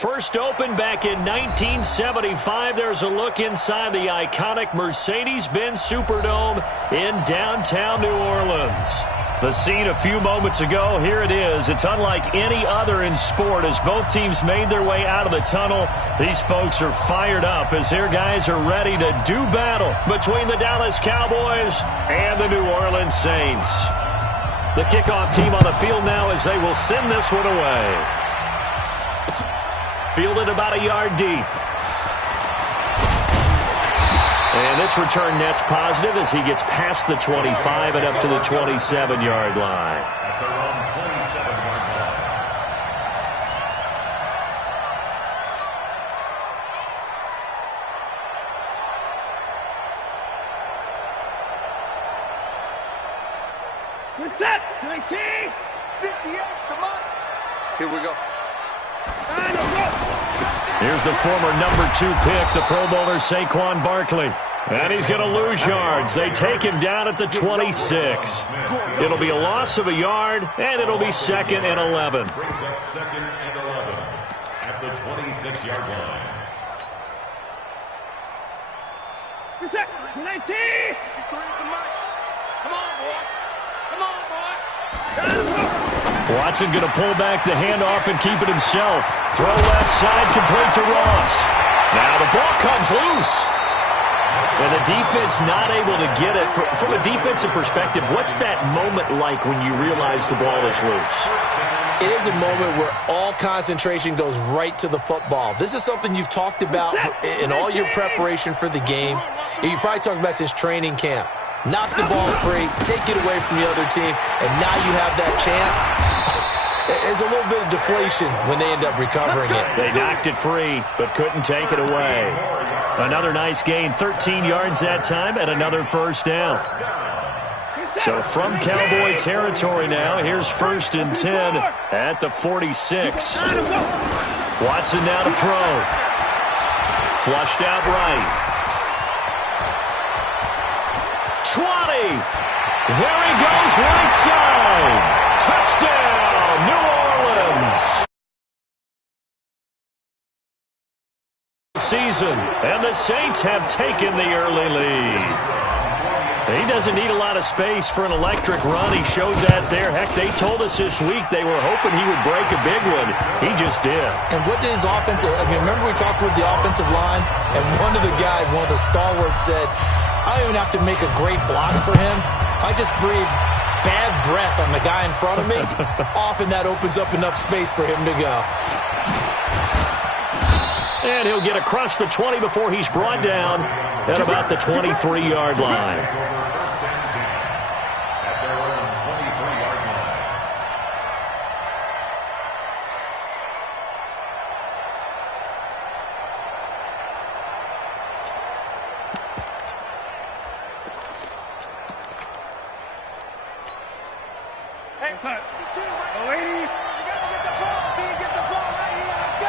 First opened back in 1975. There's a look inside the iconic Mercedes-Benz Superdome in downtown New Orleans. The scene a few moments ago, here it is. It's unlike any other in sport as both teams made their way out of the tunnel. These folks are fired up as their guys are ready to do battle between the Dallas Cowboys and the New Orleans Saints. The kickoff team on the field now as they will send this one away. Fielded about a yard deep. And this return net's positive as he gets past the 25 and up to the 27-yard line. At their own 27-yard line. We're set. 19, 58, come on. Here we go. Here's the former number 2 pick, the Pro Bowler Saquon Barkley. And he's going to lose yards. They take him down at the 26. It'll be a loss of a yard, and it'll be 2nd and 11. Brings up 2nd and 11 at the 26-yard line. Reset. 19. Come on, boy. Come on, boy. Watson going to pull back the handoff and keep it himself. Throw left side, complete to Ross. Now the ball comes loose. And the defense not able to get it. From a defensive perspective, what's that moment like when you realize the ball is loose? It is a moment where all concentration goes right to the football. This is something you've talked about in all your preparation for the game. You probably talked about since training camp. Knock the ball free, take it away from the other team, and now you have that chance. There's a little bit of deflation when they end up recovering it. They knocked it free, but couldn't take it away. Another nice gain, 13 yards that time, and another first down. So from Cowboy territory now, here's 1st and 10 at the 46. Watson now to throw. Flushed out right. 20. There he goes, right side. Touchdown, New Orleans. Season, and the Saints have taken the early lead. He doesn't need a lot of space for an electric run. He showed that there. Heck, they told us this week they were hoping he would break a big one. He just did. And what did his offensive, remember we talked with the offensive line, and one of the guys, one of the stalwarts said, I don't even have to make a great block for him. I just breathe bad breath on the guy in front of me. Often that opens up enough space for him to go. And he'll get across the 20 before he's brought down at about the 23-yard line. At their own 23-yard line. Hey, son. Oh, 80. You gotta get the ball. Get the ball right here. Let's go.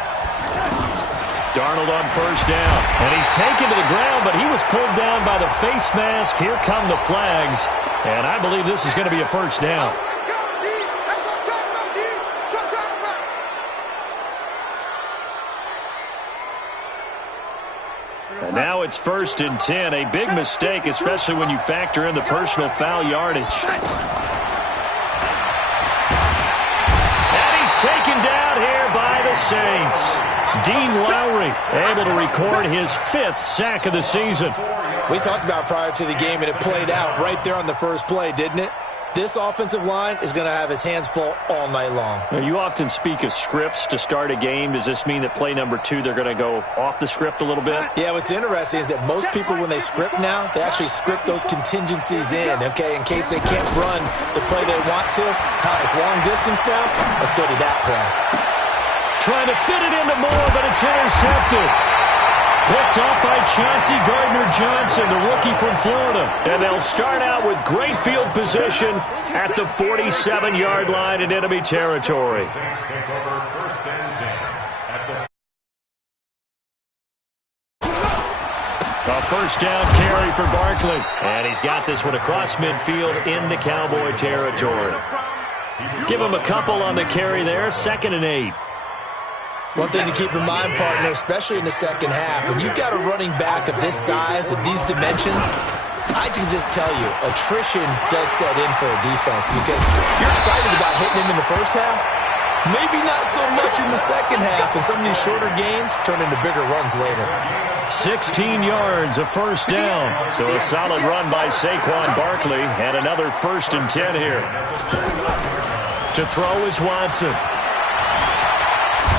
Darnold on first down. And he's taken to the ground, but he was pulled down by the face mask. Here come the flags. And I believe this is going to be a first down. Let's go, D. That's what I'm talking about, D. That's what I'm talking about. And now it's 1st and 10. A big mistake, especially when you factor in the personal foul yardage. And he's taken down here by the Saints. Dean Lowry able to record his 5th sack of the season. We talked about prior to the game, and it played out right there on the first play, didn't it? This offensive line is going to have his hands full all night long. Now, you often speak of scripts to start a game. Does this mean that play number 2, they're going to go off the script a little bit? Yeah, what's interesting is that most people, when they script now, they actually script those contingencies in, okay, in case they can't run the play they want to. It's long distance now. Let's go to that play. Trying to fit it into Moore, but it's intercepted. Picked off by Chauncey Gardner-Johnson, the rookie from Florida. And they'll start out with great field position at the 47-yard line in enemy territory. Saints take over 1st and 10 at the A first down carry for Barkley. And he's got this one across midfield into Cowboy territory. Give him a couple on the carry there, 2nd and 8. One thing to keep in mind, partner, especially in the second half, when you've got a running back of this size, of these dimensions, I can just tell you, attrition does set in for a defense because you're excited about hitting him in the first half. Maybe not so much in the second half, and some of these shorter gains turn into bigger runs later. 16 yards, a first down. So a solid run by Saquon Barkley, and another 1st and 10 here. To throw is Watson.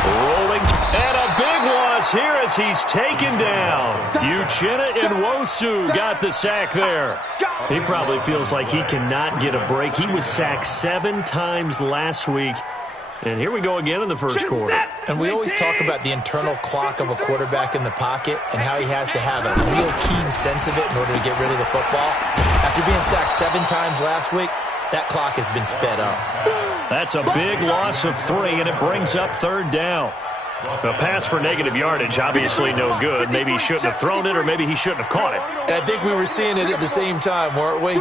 Rolling, and a big loss here as he's taken down. Uchenna Nwosu got the sack there. He probably feels like he cannot get a break. He was sacked 7 times last week. And here we go again in the first quarter. And we always talk about the internal clock of a quarterback in the pocket and how he has to have a real keen sense of it in order to get rid of the football. After being sacked 7 times last week, that clock has been sped up. That's a big loss of 3, and it brings up 3rd down. A pass for negative yardage, obviously no good. Maybe he shouldn't have thrown it, or maybe he shouldn't have caught it. And I think we were seeing it at the same time, weren't we?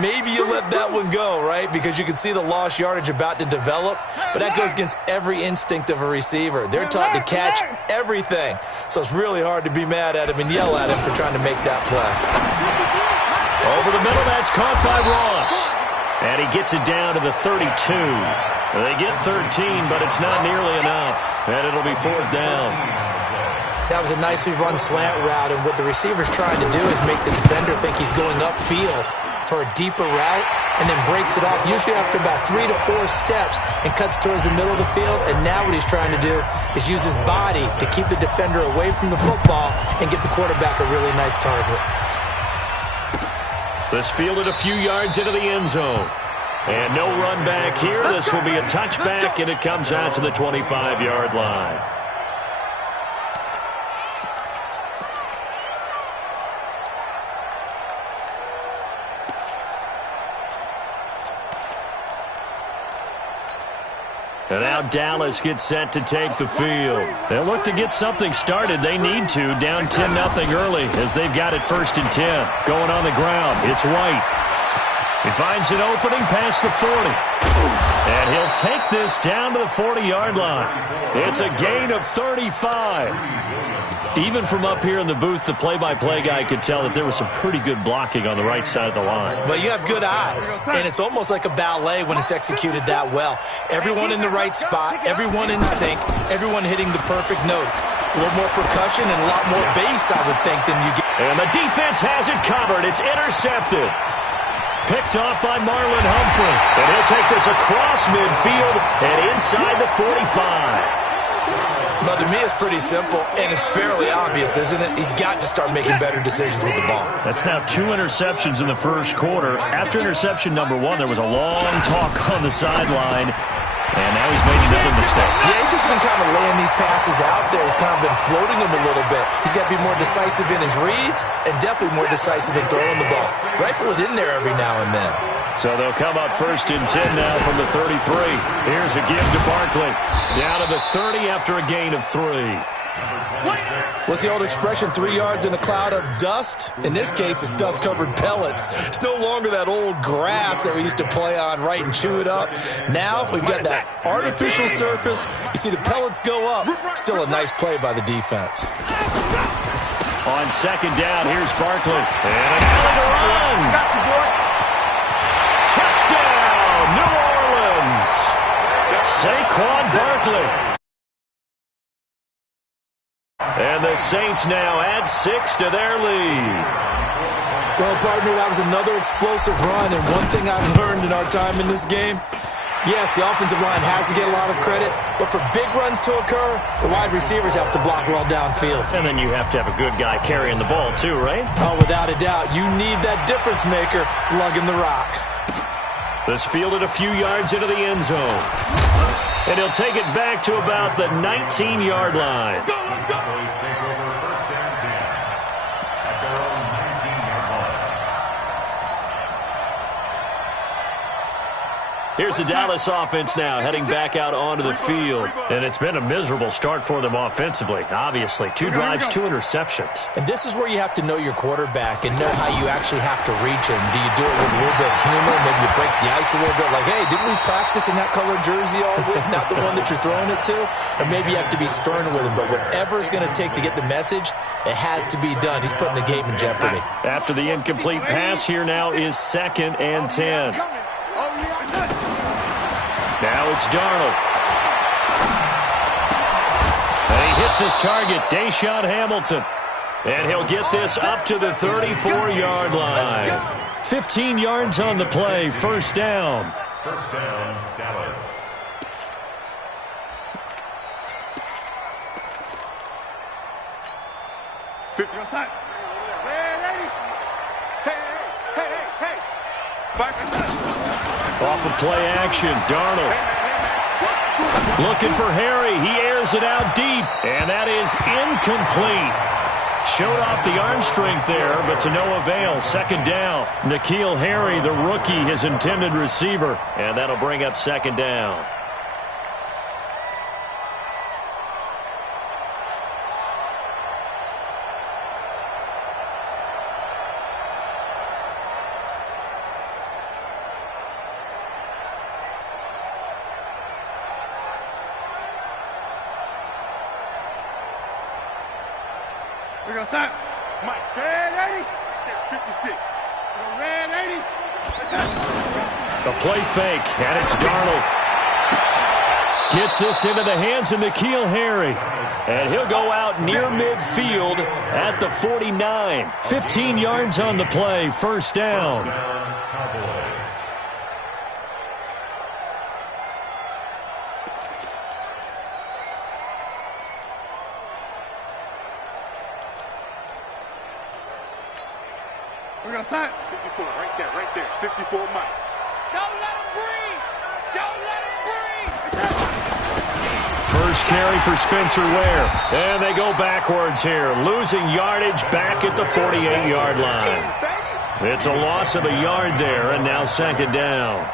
Maybe you let that one go, right? Because you can see the lost yardage about to develop. But that goes against every instinct of a receiver. They're taught to catch everything. So it's really hard to be mad at him and yell at him for trying to make that play. Over the middle, that's caught by Ross. And he gets it down to the 32. They get 13, but it's not nearly enough. And it'll be 4th down. That was a nicely run slant route, and what the receiver's trying to do is make the defender think he's going upfield for a deeper route and then breaks it off, usually after about 3 to 4 steps, and cuts towards the middle of the field. And now what he's trying to do is use his body to keep the defender away from the football and get the quarterback a really nice target. This fielded a few yards into the end zone. And no run back here. This will be a touchback, and it comes out to the 25-yard line. And now Dallas gets set to take the field. They'll look to get something started. They need to, down 10-0 early as they've got it 1st and 10. Going on the ground, it's White. He finds an opening past the 40. And he'll take this down to the 40-yard line. It's a gain of 35. Even from up here in the booth, the play-by-play guy could tell that there was some pretty good blocking on the right side of the line. Well, you have good eyes, and it's almost like a ballet when it's executed that well. Everyone in the right spot, everyone in sync, everyone hitting the perfect notes. A little more percussion and a lot more bass, I would think, than you get. And the defense has it covered. It's intercepted. Picked off by Marlon Humphrey. And he'll take this across midfield and inside the 45. But to me, it's pretty simple, and it's fairly obvious, isn't it? He's got to start making better decisions with the ball. That's now 2 interceptions in the first quarter. After interception number 1, there was a long talk on the sideline, and now he's made another mistake. Yeah, he's just been kind of laying these passes out there. He's kind of been floating them a little bit. He's got to be more decisive in his reads and definitely more decisive in throwing the ball. Rifle it in there every now and then. So they'll come up 1st and 10 now from the 33. Here's a give to Barkley. Down to the 30 after a gain of 3. What's the old expression, 3 yards in a cloud of dust? In this case, it's dust-covered pellets. It's no longer that old grass that we used to play on, right, and chew it up. Now we've got that artificial surface. You see the pellets go up. Still a nice play by the defense. On 2nd down, here's Barkley. And an alley to run. Got you, boy. Touchdown, New Orleans. Saquon Barkley. And the Saints now add 6 to their lead. Well, partner, that was another explosive run, and one thing I've learned in our time in this game, yes, the offensive line has to get a lot of credit, but for big runs to occur, the wide receivers have to block well downfield. And then you have to have a good guy carrying the ball too, right? Oh, without a doubt. You need that difference maker lugging the rock. This fielded a few yards into the end zone. And he'll take it back to about the 19-yard line. Cowboys take over 1st and 10 at their own 19-yard Here's the Dallas offense now heading back out onto the field. And it's been a miserable start for them offensively, obviously. 2 drives, 2 interceptions. And this is where you have to know your quarterback and know how you actually have to reach him. Do you do it with a little bit of humor? Maybe you break the ice a little bit like, hey, didn't we practice in that color jersey all week? Not the one that you're throwing it to? Or maybe you have to be stern with him. But whatever it's going to take to get the message, it has to be done. He's putting the game in jeopardy. After the incomplete pass, here now is 2nd and 10. Now it's Darnold. And he hits his target, Deshaun Hamilton. And he'll get this up to the 34-yard line. 15 yards on the play, first down. First down, Dallas. Off of play action, Darnold. Looking for Harry. He airs it out deep, and that is incomplete. Showed off the arm strength there, but to no avail. 2nd down. N'Keal Harry, the rookie, his intended receiver, and that'll bring up 2nd down. We go stop. Mike. Red 80. 56. Red 80. The play fake, and it's Darnold. Gets this into the hands of N'Keal Harry. And he'll go out near midfield at the 49. 15 yards on the play, first down. Cowboys. We're going to stop. 54, right there. 54, Mike. Don't let him breathe. Don't let him breathe. First carry for Spencer Ware. And they go backwards here, losing yardage back at the 48-yard line. It's a loss of a yard there, and now 2nd down.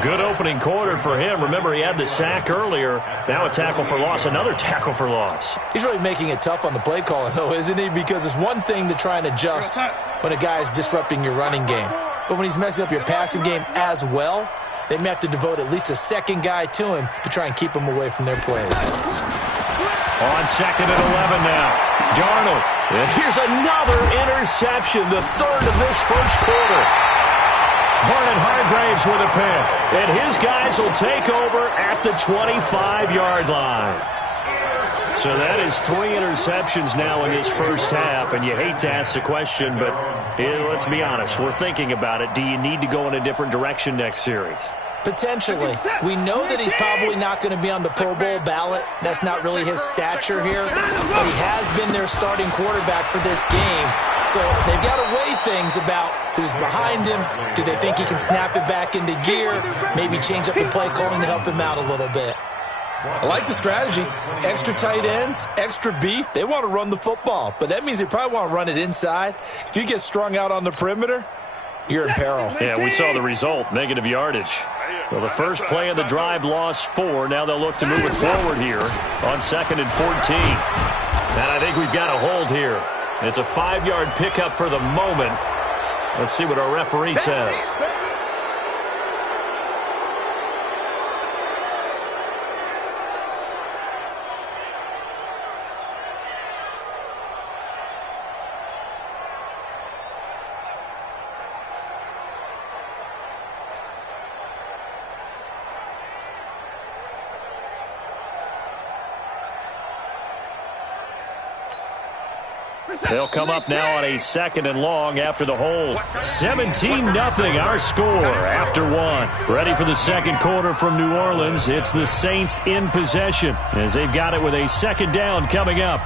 Good opening quarter for him. Remember, he had the sack earlier. Now a tackle for loss, another tackle for loss. He's really making it tough on the play caller, though, isn't he? Because it's one thing to try and adjust when a guy is disrupting your running game. But when he's messing up your passing game as well, they may have to devote at least a second guy to him to try and keep him away from their plays. On 2nd and 11 now. Darnold. And here's another interception, the 3rd of this first quarter. Vernon Hargraves with a pick. And his guys will take over at the 25-yard line. So that is 3 interceptions now in this first half. And you hate to ask the question, but let's be honest. We're thinking about it. Do you need to go in a different direction next series? Potentially. We know that he's probably not going to be on the Pro Bowl ballot. That's not really his stature here. But he has been their starting quarterback for this game. So they've got to weigh things about who's behind him. Do they think he can snap it back into gear? Maybe change up the play calling to help him out a little bit. I like the strategy. Extra tight ends, extra beef. They want to run the football. But that means they probably want to run it inside. If you get strung out on the perimeter, you're in peril. Yeah, we saw the result, negative yardage. Well, the first play of the drive lost 4. Now they'll look to move it forward here on 2nd and 14. And I think we've got a hold here. It's a 5-yard pickup for the moment. Let's see what our referee says. They'll come up now on a 2nd and long after the hold. 17-0 our score after 1. Ready for the second quarter from New Orleans. It's the Saints in possession as they've got it with a 2nd down coming up.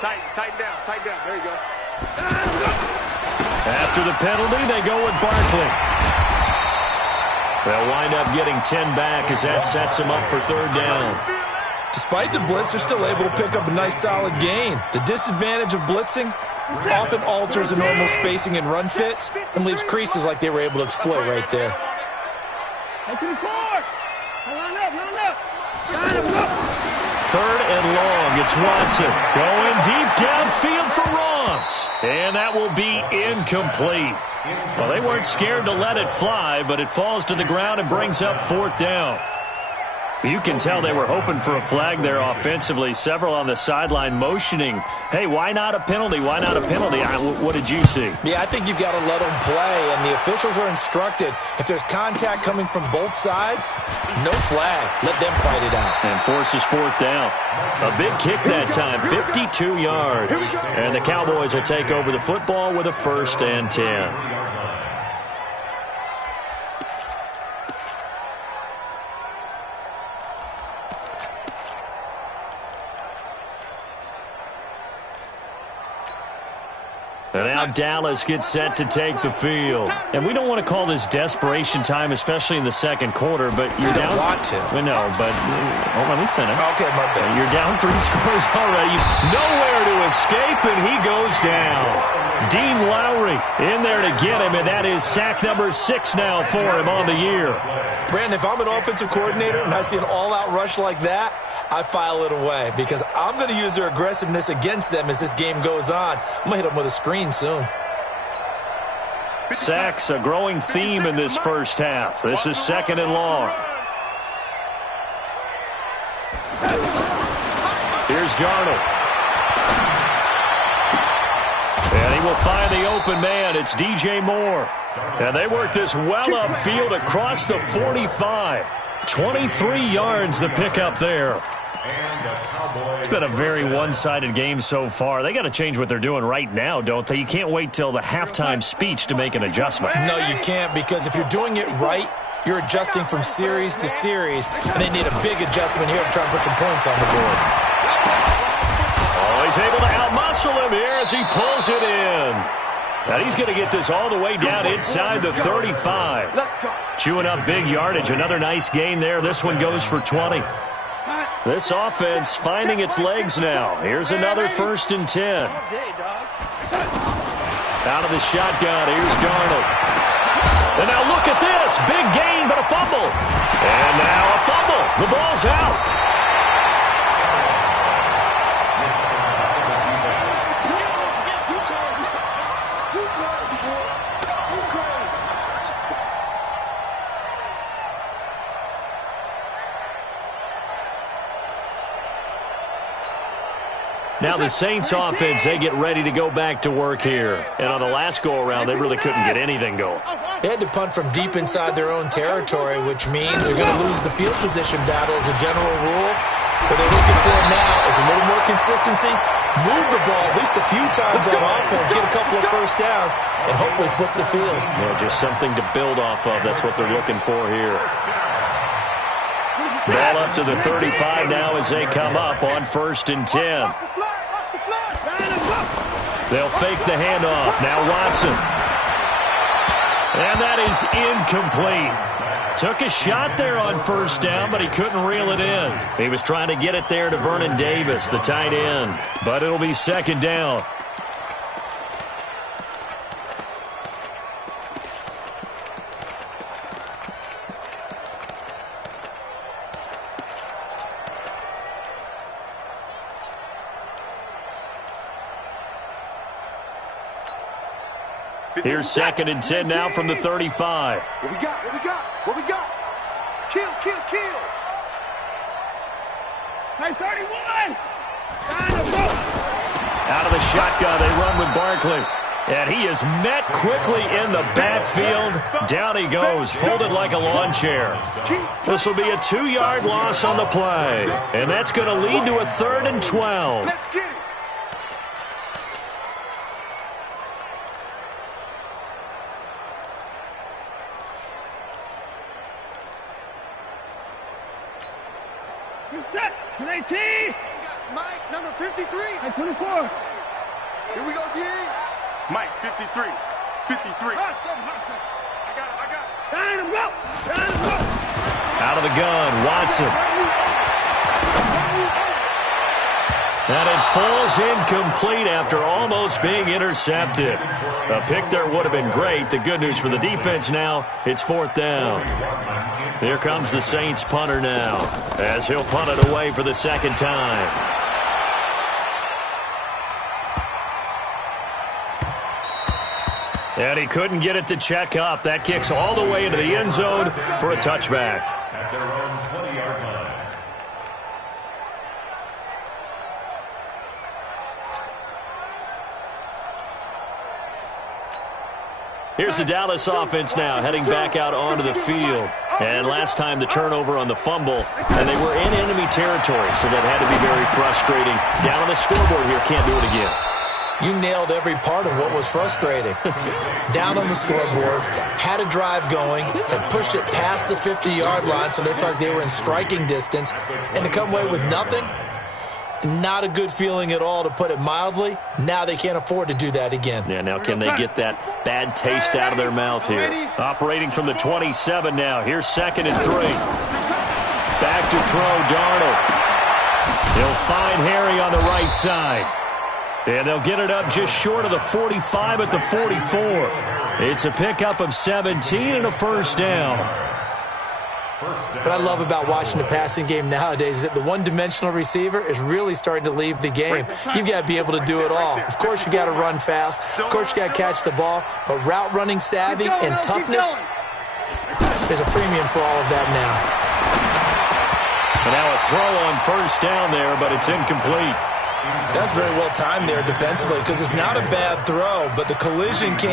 Tighten down. There you go. After the penalty, they go with Barkley. They'll wind up getting 10 back as that sets them up for third down. Despite the blitz, they're still able to pick up a nice, solid gain. The disadvantage of blitzing often alters the normal spacing and run fits and leaves creases like they were able to exploit right there. Third and long, it's Watson going deep downfield for Ross. And that will be incomplete. Well, they weren't scared to let it fly, but it falls to the ground and brings up fourth down. You can tell they were hoping for a flag there offensively. Several on the sideline motioning, hey, why not a penalty? Why not a penalty? What did you see? Yeah, I think you've got to let them play, and the officials are instructed, if there's contact coming from both sides, no flag. Let them fight it out. And forces fourth down. A big kick that time, 52 yards. And the Cowboys will take over the football with a 1st and 10. And now Dallas gets set to take the field. And we don't want to call this desperation time, especially in the second quarter, but you're down. You don't want to. Well, no, but let me finish. Okay, my bad. You're down 3 scores already. Nowhere to escape, and he goes down. Dean Lowry in there to get him, and that is sack number 6 now for him on the year. Brandon, if I'm an offensive coordinator and I see an all-out rush like that, I file it away because I'm going to use their aggressiveness against them as this game goes on. I'm going to hit them with a screen soon. Sacks, a growing theme in this first half. This is 2nd and long. Here's Darnold. And he will find the open man. It's DJ Moore. And they work this well upfield across the 45. 23 yards the pickup there. It's been a very one-sided game so far. They got to change what they're doing right now, don't they? You can't wait till the halftime speech to make an adjustment. No, you can't, because if you're doing it right, you're adjusting from series to series, and they need a big adjustment here to try and put some points on the board. Oh, he's able to outmuscle him here as he pulls it in. And he's going to get this all the way down inside the 35. Chewing up big yardage. Another nice gain there. This one goes for 20. This offense finding its legs now. Here's another 1st and 10. Out of the shotgun. Here's Darnold. And now look at this. Big gain, but a fumble. And now a fumble. The ball's out. Now the Saints offense, they get ready to go back to work here. And on the last go-around, they really couldn't get anything going. They had to punt from deep inside their own territory, which means they're going to lose the field position battle as a general rule. What they're looking for now is a little more consistency, move the ball at least a few times on offense, get a couple of first downs, and hopefully flip the field. Yeah, just something to build off of. That's what they're looking for here. Ball up to the 35 now as they come up on 1st and 10. They'll fake the handoff. Now Watson. And that is incomplete. Took a shot there on 1st down, but he couldn't reel it in. He was trying to get it there to Vernon Davis, the tight end. But it'll be 2nd down. Here's 2nd and 10 now from the 35. What we got? Kill. Hey, 31! Out of the shotgun, they run with Barkley. And he is met quickly in the backfield. Down he goes, folded like a lawn chair. This will be a 2-yard loss on the play. And that's going to lead to a 3rd and 12. Let's get it! Set. 18. Mike, number 53. Mike, 24. Here we go, D. Mike, 53. 53. Hustle. I got it. Behind him, go. Out of the gun, Watson. And it falls incomplete after almost being intercepted. A pick there would have been great. The good news for the defense now, it's 4th down. Here comes the Saints punter now, as he'll punt it away for the 2nd time. And he couldn't get it to check up. That kicks all the way into the end zone for a touchback. At their own 20-yard line. Here's the Dallas offense now, heading back out onto the field. And last time the turnover on the fumble, and they were in enemy territory, so that had to be very frustrating. Down on the scoreboard here, can't do it again. You nailed every part of what was frustrating. Down on the scoreboard, had a drive going, had pushed it past the 50-yard line, so they felt like they were in striking distance, and to come away with nothing, not a good feeling at all, to put it mildly. Now they can't afford to do that again. Yeah, now can they get that bad taste out of their mouth here? Operating from the 27 now. Here's 2nd and 3. Back to throw, Darnold. He'll find Harry on the right side. And they'll get it up just short of the 45 at the 44. It's a pickup of 17 and a 1st down. What I love about watching the passing game nowadays is that the one-dimensional receiver is really starting to leave the game. You've got to be able to do it all. Of course, you got to run fast. Of course, you got to catch the ball. But route running savvy and toughness, there's a premium for all of that now. And now a throw on 1st down there, but it's incomplete. That's very well timed there defensively, because it's not a bad throw, but the collision came